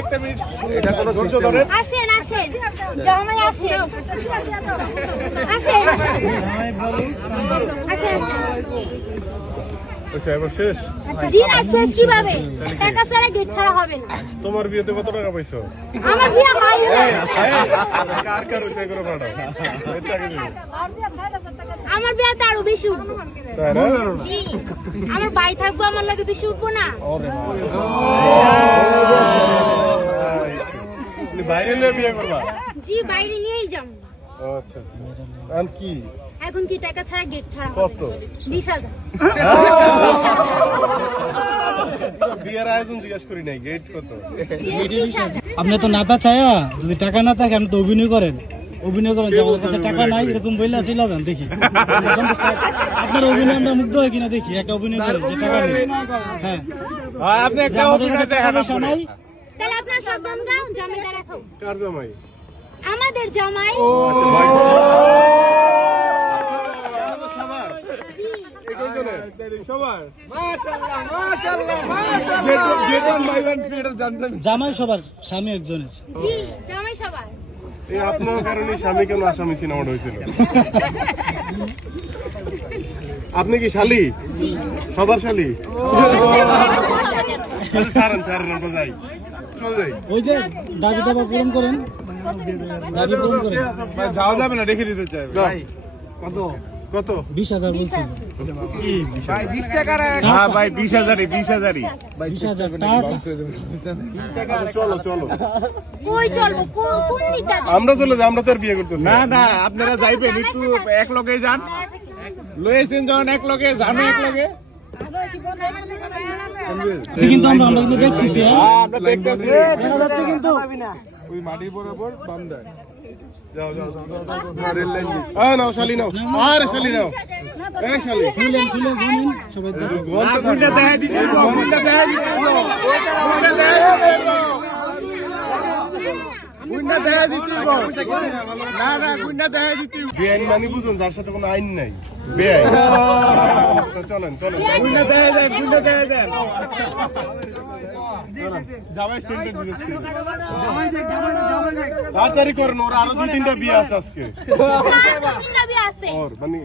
একটা মিনিট এটা কোনো ধৈর্য system ধরেন। আসেন আসেন। জামাই আসেন। আসেন। আসেন। আসেন আচ্ছা এবার শেষ? জি না শেষ কীভাবে? টাকা ছাড়া গেট ছাড়া হবে না। তোমার বিয়েতে কত টাকা পাইছো? আমার বিয়ে হয় কার কার হইছে পাঠাও। আমার বিয়েতে আরও বেশি উঠবো। জি। আমার ভাই থাকব আমার লাগে বেশি উঠবো না। বাইরে নিয়ে বিয়ে করবা? জি বাইরে নিয়েই যাব। আচ্ছা আচ্ছা। আর কি? এখন কি টাকা ছাড়া গেট ছাড়া কত? বিশ হাজার। বিয়ের আয়োজন জিজ্ঞেস করি নাই গেট কত? আপনি তো নাতা চায়া যদি টাকা না থাকে আপনি তো অভিনয় করেন। অভিনয় করেন যে আমাদের কাছে টাকা নাই এরকম বললে চলে যান দেখি। আপনার অভিনয় আমরা মুগ্ধ হয় কিনা দেখি। একটা অভিনয় করেন যে টাকা নেই। হ্যাঁ। আপনি যে আমাদের কাছে টাকা নাই তাহলে আপনার সব জামগাও জামাই দ্বারা থাও কার জামাই? আমাদের জামাই। সবার। জামাই সবার স্বামী একজনের। জি জামাই সবার। এই আপনার কারণে স্বামী কেন আসামি সিনেমাটা হয়েছিল আপনি কি শালি? জি। সবার শালি? সারেন সারেন আমরা যাই। ওই যে দাবি দাবা পূরণ করেন। দাবি পূরণ করেন। যাওয়া যাবে না রেখে দিতে চাই ভাই কত? কত? বিশ হাজার বলছেন। হ্যাঁ ভাই বিশ হাজারই বিশ হাজারই। বিশ হাজার টাকা। চলো চলো। কই চলবো? কো- কোন দিকটা যাব? আমরা চলে যাই আমরা তো আর বিয়ে করতেছি না। না আপনারা যাইবেন একটু এক লগে যান। লয়েছেন যখন এক লগে যান এক লগে কিন্তু আমরা আমরা কিন্তু দেখতেছি হ্যাঁ? আমরা দেখতেছি। দেখা যাচ্ছে কিন্তু ওই মাটি বরাবর বাম দেয়। যাও যাও যাও যাও, যাও, যাও, রেল লাইন মিস। নাও শালি নাও। আর শালি নাও। এই শালি খুলে খুলে গুনেন সবাই দেখে। গল্প দেখা দিতে হইবো, দেখা দিতে হইবো। দেখা দিতে গুন্ডা দেখা দিতে না না গুন্ডা দেখা দিতে বেআইন মানে বুঝুন যার সাথে কোনো আইন নাই। বেআইন চলেন চলেন। তাড়াতাড়ি করেন ওর আরও দুই তিনটা বিয়ে আছে আজকে। ওর মানে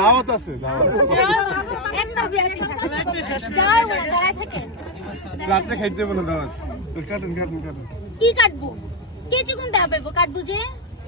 দাওয়াত আছে রাত্রে খাইতে বলে দাওয়াত। কাটুন কাটুন কাটুন কি কাটবো? কেচি কোন দেওয়া পাইবো কাটবো যে?